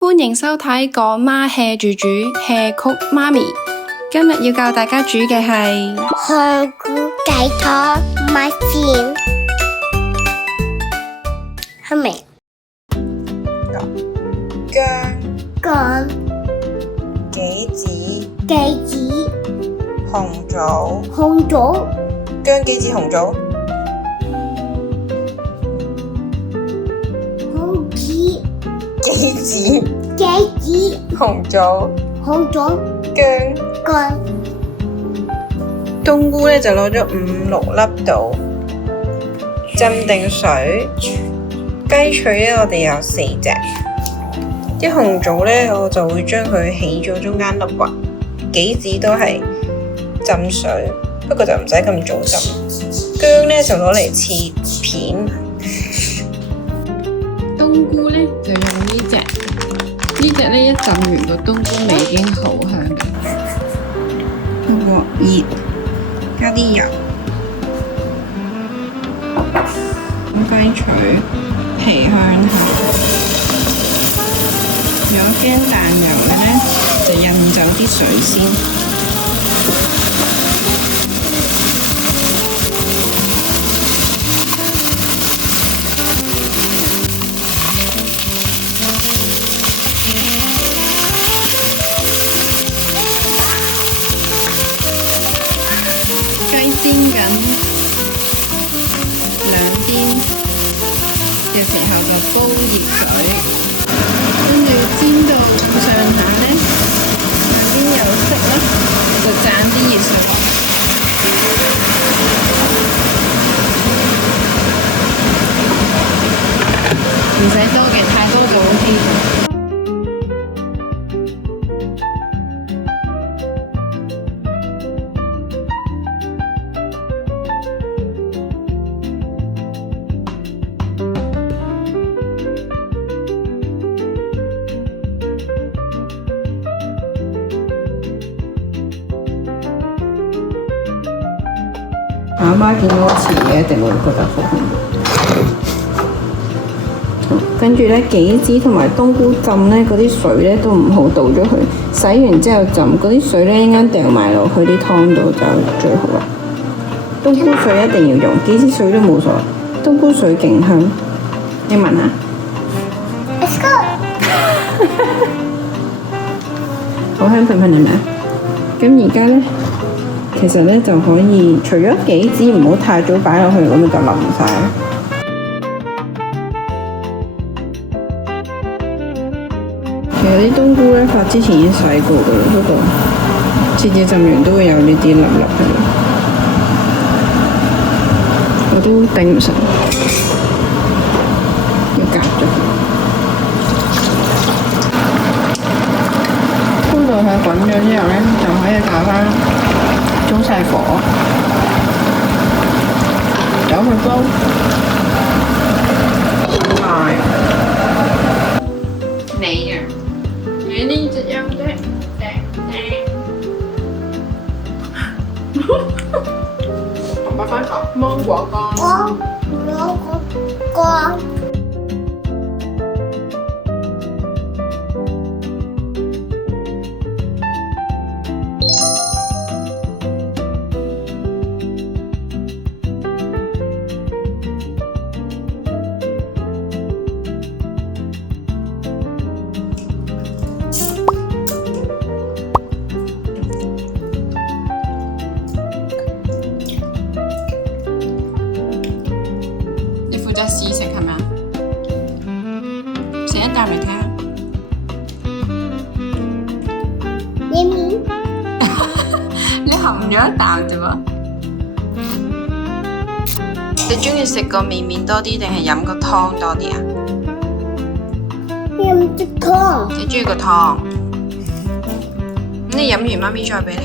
歡迎收睇港媽 hea 住煮 hea 曲媽咪。今日要教大家煮嘅係香菇雞湯米線，係咪？薑、杞子、杞子、紅棗、紅棗、薑、杞子、紅棗、杞子、紅棗、紅棗、薑。冬菇咧就攞咗5-6粒度，浸定水。雞腿咧我哋有4隻。啲紅棗咧我就會將佢起咗中間粒核，杞子都係浸水，不過就唔使咁早浸。薑咧就攞嚟切片。冬菇咧就用呢隻一浸完個冬菇味已經好香嘅。個鑊熱，加啲油，雞腿皮向下。如果驚彈油嘅呢，就印走啲水先。雞煎緊兩邊嘅時候就煲熱水，跟住煎到咁上下呢，兩邊有色啦，就灒啲熱水落。唔使多嘅，太多就 OK。阿媽見到我遲嘅，一定會覺得好恐怖。跟住咧，杞子同埋冬菇浸咧，嗰啲水咧都唔好倒咗佢，洗完之後浸嗰啲水咧，一陣掉埋落去啲湯度就最好啦。冬菇水一定要用，杞子水都冇所謂，冬菇水勁香。你聞下。Let's go。好香噴噴係咪啊？咁而家咧。其實咧就可以，除咗杞子唔好太早擺落去，咁就腍晒。其實啲冬菇咧發之前已經洗過㗎啦，不過次次浸完都會有呢啲粒粒喺度，我都頂唔順，要夾咗佢。煲到佢滾咗之後咧，就可以搞翻。中細火，由佢煲，耐。你啊，你呢隻有啫，同爸爸講芒果乾。芒果乾。負責試食係咪啊？食一啖嚟睇下。你含咗一啖啫喎。你中意食個麵麵多啲定係飲個湯多啲啊？飲啲湯。你中意個湯？咁你飲完媽咪再俾你。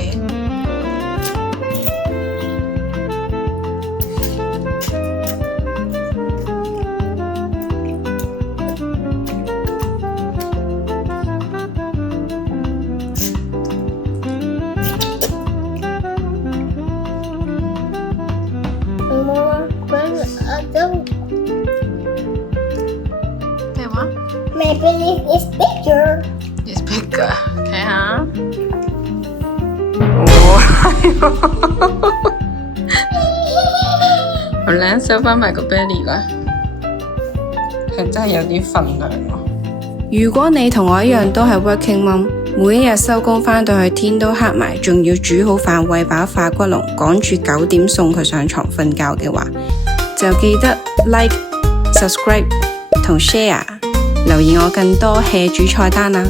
My belief is bigger. 好啦，收返埋個 belly 啦，係真係有啲份量喎。如果你同我一樣都係 working mom，每一日收工返到去天都黑埋，仲要煮好飯餵飽化骨龍，趕住9點送佢上床瞓覺嘅話，就記得 like、subscribe 同 share， 留意我更多 hea 煮菜單啦。